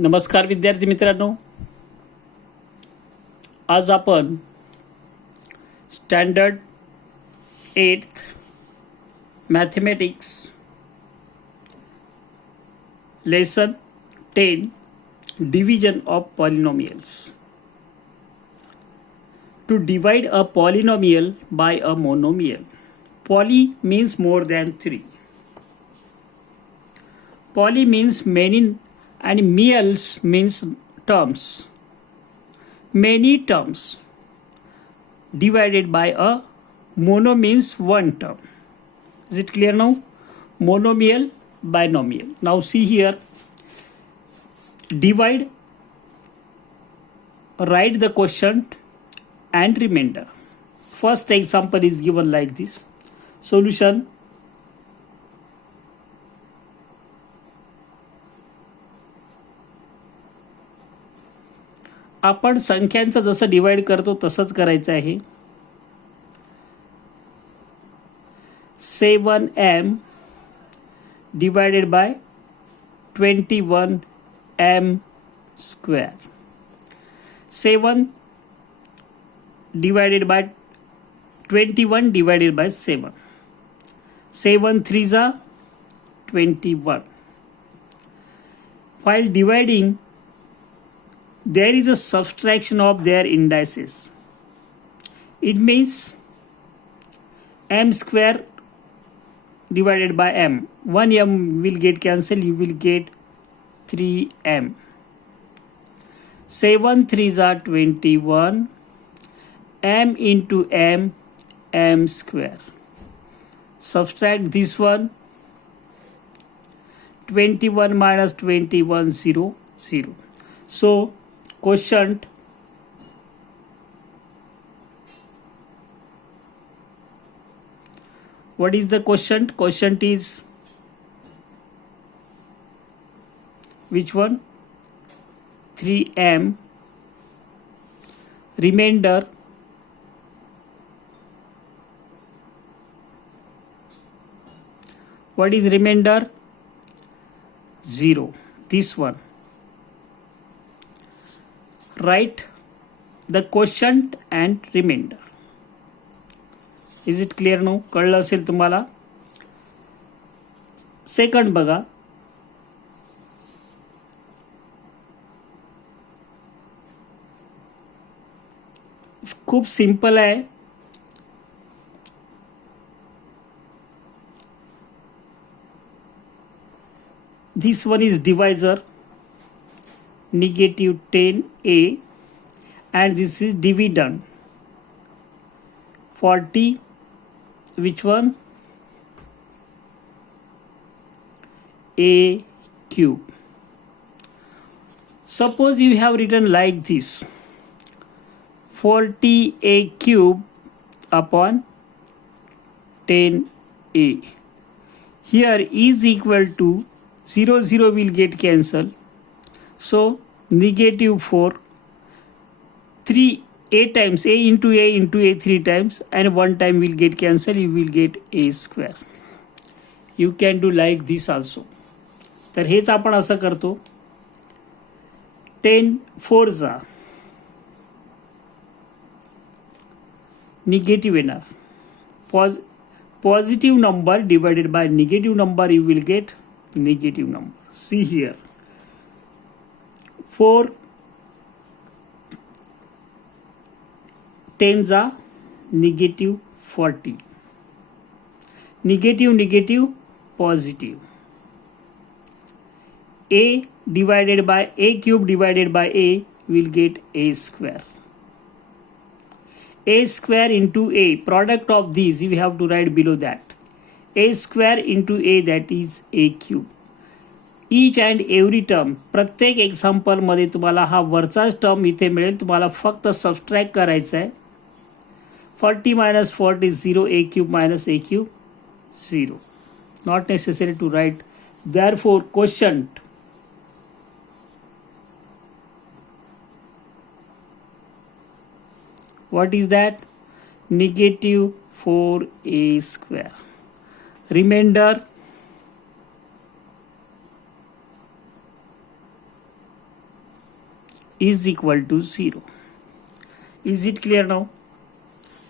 नमस्कार विद्यार्थी मित्रांनो, आज आपण standard 8th mathematics lesson 10 division of polynomials. To divide a polynomial by a monomial. Poly means more than 3. Poly means many and mials means terms. Many terms divided by a mono means one term. Is it clear now? Monomial, binomial. Now see here. Divide, write the quotient and remainder. First example is given like this. Solution. आपण संख्यांचं जसं डिवाइड करतो तसंच करायचं आहे. 7m divided by 21m square. 7 divided by 21 divided by 7. 7 3s are 21. While dividing, there is a subtraction of their indices. It means m square divided by m. 1m will get cancelled, you will get 3m. 7 3s are 21. M into m square. Subtract this one. 21 minus 21 0 0. So quotient what is the quotient? Quotient is which one? 3m. Remainder what is remainder? 0. This one. Write the quotient and remainder. Is it clear now? कळलं असेल तुम्हाला. सेकंड बघा. खूप सिंपल आहे. This one is divisor, negative 10a, and this is dividend 40. Which one? A cube. Suppose you have written like this, 40a cube upon 10a. Here is equal to 0 0 will get cancelled. So negative 4, 3 a times a into a 3 times, and 1 time will get cancelled, you will get a square. You can do like this also. तर हेच आपण असं करतो. 10 4s negative येणार. Positive number divided by negative number, you will get negative number. See here, 4 10s are negative 40. Negative positive. A divided by a cube divided by a will get a square. A square into a, product of these you have to write below that. A square into a, that is a cube. Each and every term, प्रत्येक एक्झाम्पल मध्ये तुम्हाला हा वरचाच टर्म इथे मिळेल. तुम्हाला फक्त सबट्रॅक्ट करायचं आहे. 40 minus 40 0, a cube minus a cube 0. Not necessary to write. Therefore quotient what is that? Negative 4a square. Remainder is equal to 0. Is it clear now?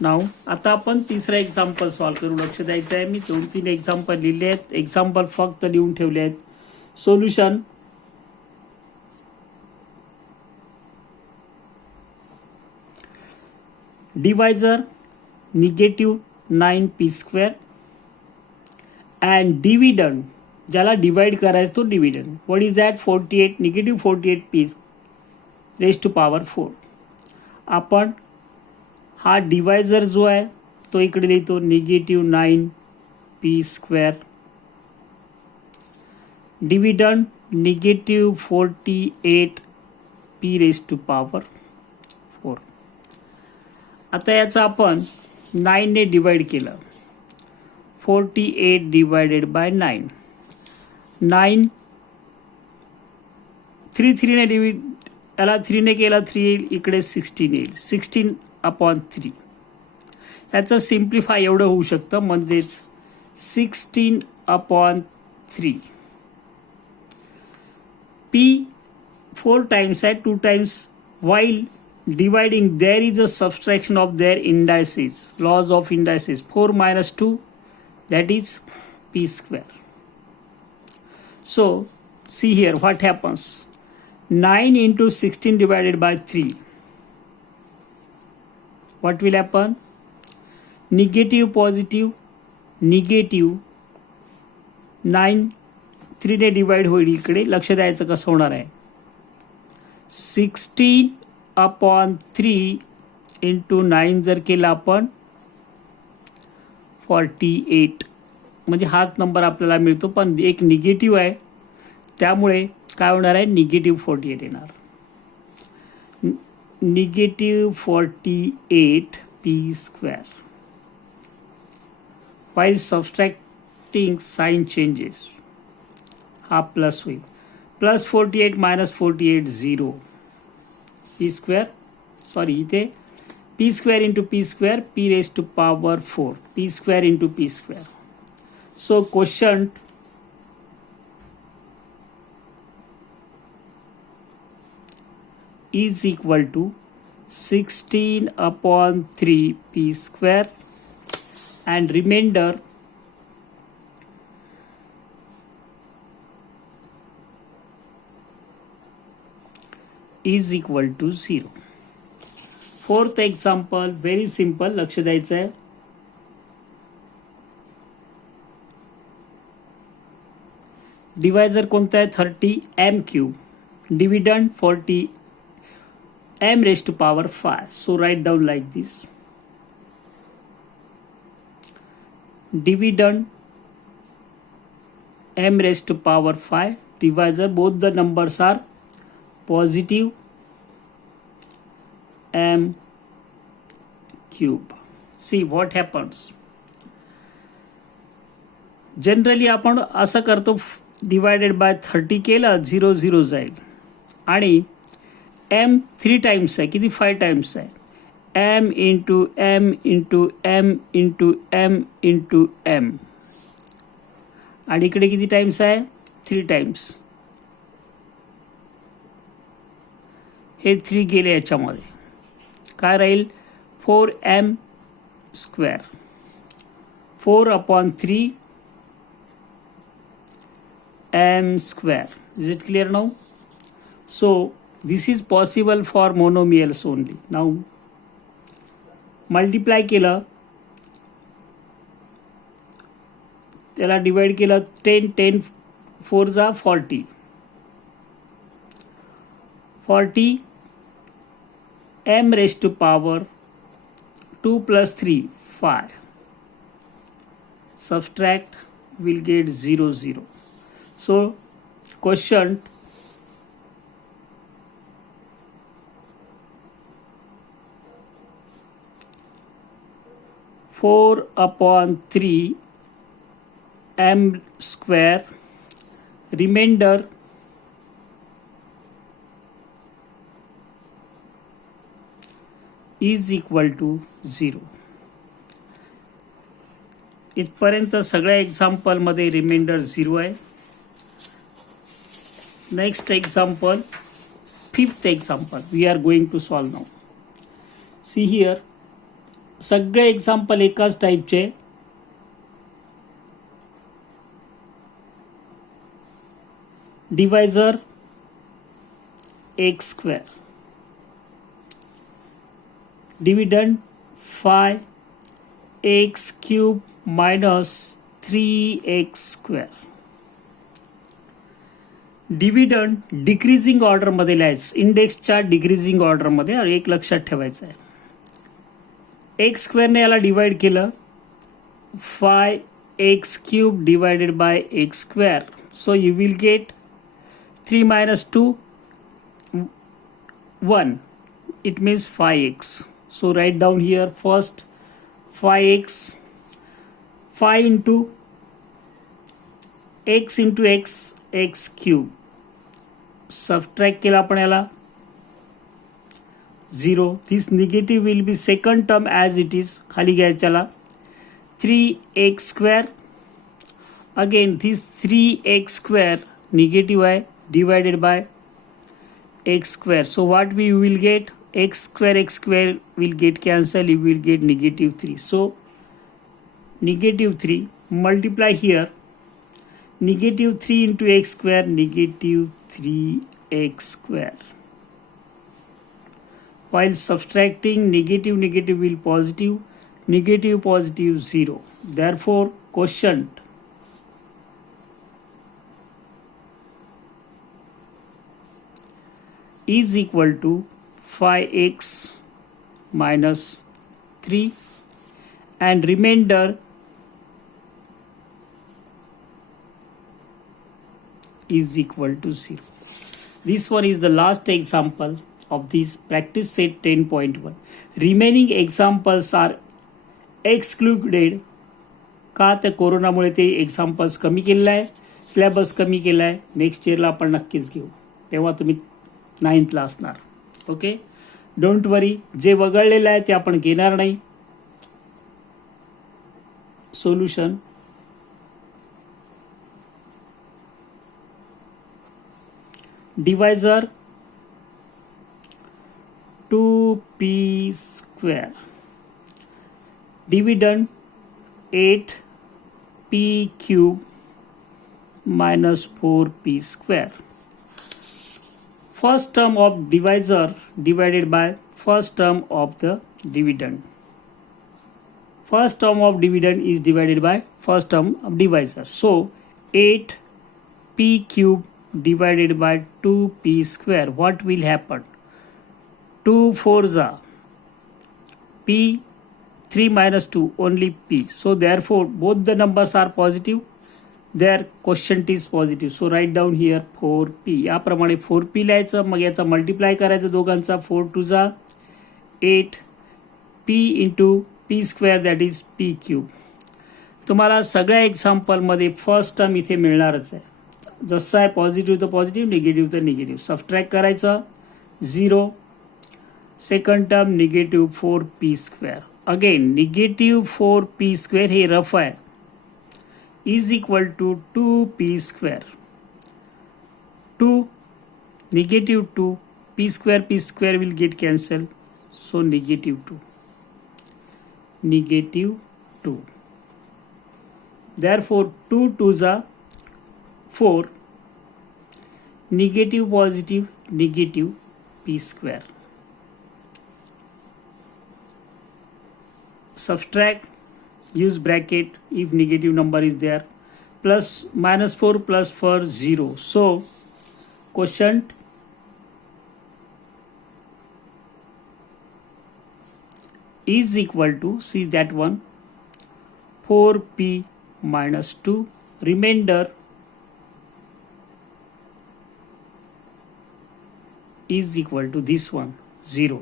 Now आता आपण तिसरा एक्झाम्पल सॉल्व करू. लक्ष द्यायचं आहे. मी 2-3 एक्झाम्पल लिहिले आहेत. एक्झाम्पल फक्त लिहून ठेवले आहेत. Solution divisor negative 9p² and dividend ज्याला डिवाइड करायचं तो dividend. What is that? 48 negative 48p raise to power 4. आपण हा डिवायझर जो आहे तो इकडे लिहितो negative 9p². Dividend negative 48p raise to power 4. आता याचं आपण 9 ने डिवाइड केलं. 48 डिवायडेड बाय 9. 9 3 ने डिव्हिड याला 3 ने केला 3 येईल. इकडे 16 येईल. 16/3. याचं सिम्प्लिफाय एवढं होऊ शकतं म्हणजेच 16/3. p 4 टाइम्स आहे 2 times. while dividing there is a subtraction of their indices, laws of indices. 4 minus 2 that is p². So see here what happens. 9 into 16 divided by 3. What will happen? Negative positive negative 9 3 ने डिवाइड होईल. इकडे लक्ष द्यायचं कसं होणार आहे. 16/3 इंटू 9 जर केला आपण 48 म्हणजे हाच नंबर आपल्याला मिळतो. पण एक निगेटिव्ह आहे त्यामुळे काय होणार आहे निगेटिव्ह 48 येणार. Negative 48p². while subtracting sign changes हा प्लस होईल. Plus 48 minus 48 0. p². सॉरी इथे p² into p² p raise to power 4. p² into p². So question is equal to 16/3p² and remainder is equal to 0. Fourth example very simple. लक्ष द्यायचं आहे. डिवायझर कोणता आहे 30m³. Dividend 40m raised to power 5. So write down like this. Dividend m raised to power 5. Divisor both the numbers are positive m³. See what happens. Generally आपण असं करतो divided by 30 केलं 0 0 जाईल आणि m 3 टाइम्स आहे. किती 5 टाइम्स आहे. m into m into m into m into m आणि इकडे किती टाइम्स आहे 3 टाइम्स. हे 3 गेले याच्यामध्ये काय राहील 4m². 4/3 m². Is it clear now? So this is possible for monomials only. Now multiply केलं त्याला डिवाइड केलं 10 10 4 जा 40. 40 m raised to power 2 plus 3 5. Subtract will get 0 0. So question (4/3 m²) remainder is equal to 0. इथपर्यंत सगळ्या एक्झाम्पल मध्ये रिमाइंडर 0 आहे. Next example fifth example we are going to solve now. See here, सगळे एक्झाम्पल एकाच टाईपचे. Divisor x square, dividend 5x cube minus 3x square. Dividend decreasing ऑर्डरमध्ये लिहायचं, इंडेक्सच्या डिक्रीजिंग ऑर्डरमध्ये. एक लक्षात ठेवायचं आहे. एक्स स्क्वेअरने याला डिवाइड केलं, 5x cube divided by x square. So you will get 3 minus 2, 1. It means 5x. So write down here first 5x, 5 into x into x, x cube. Subtract केला आपण याला 0. This negative will be second term as it is. खाली घ्यायचं याला 3x square. Again this 3x square negative आहे, divided by x square. So what we will get, x square will get cancelled, you will get negative 3. So negative 3 multiply here, negative 3 into x square, negative 3x square. While subtracting, negative will positive, negative 0. Therefore quotient is equal to 5x minus 3 and remainder is equal to 0. This one is the last example of this practice set 10.1. Remaining examples are excluded. का तर कोरोनामुळे ते एक्झाम्पल्स कमी केलेलं आहे, सिलेबस कमी केला आहे. नेक्स्ट इयरला आपण नक्कीच घेऊ, तेव्हा तुम्ही 9th ला असणार. Okay, don't worry. जे वगळलेलं आहे ते आपण घेणार नाही. Solution divisor 2p square, dividend 8p cube minus 4p square. First term of divisor divided by first term of the dividend. First term of dividend is divided by first term of divisor. So 8p cube divided by 2p square. What will happen? 2 4s are p, 3 minus 2 only p. So therefore both the numbers are positive. Their quotient is positive. So write down here 4p. याप्रमाणे 4p लिहायचं, मग याचा मल्टिप्लाय करायचं दोघांचा. 4 2 जा 8 p into p square that is p cube. तुम्हाला सगळ्या एक्झाम्पलमध्ये first term इथे मिळणारच आहे. जसं आहे पॉझिटिव्ह तर पॉझिटिव्ह, निगेटिव्ह तर निगेटिव्ह. सबट्रॅक्ट करायचं 0. Second term negative 4p square. Again negative 4p square हे रफ आहे, is equal to 2p square. 2 negative 2, p square will get cancelled. So negative 2. Therefore 2 2s are 4. Negative positive negative p square. Subtract, use bracket if negative number is there. Plus minus 4 plus 4 0. So quotient is equal to, see that one, 4p minus 2. Remainder is equal to this one 0.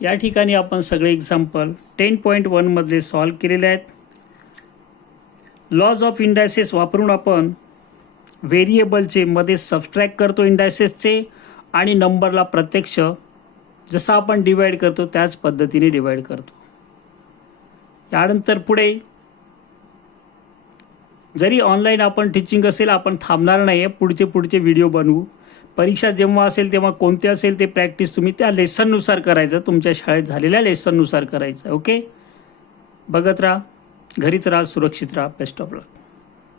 या ठिकाणी आपण सगळे एक्झाम्पल 10.1 मध्ये सॉल्व केलेले आहेत. Laws of indices वापरून आपण व्हेरिएबलचे मध्ये सबट्रॅक्ट करतो इंडायसेसचे, आणि नंबरला प्रत्यक्ष जसं आपण डिवाइड करतो त्याच पद्धतीने डिवाइड करतो. यानंतर पुढे जरी ऑनलाईन आपण टीचिंग असेल आपण थांबणार नाही आहे, पुढचे व्हिडिओ बनवू. परीक्षा जेव्हा असेल तेव्हा कोणते असेल ते प्रॅक्टिस तुम्ही त्या लेसननुसार करायचं, तुमच्या शाळेत झालेल्या लेसननुसार करायचं. ओके, बघत राहा, घरीच राहा, सुरक्षित राहा. Best of luck.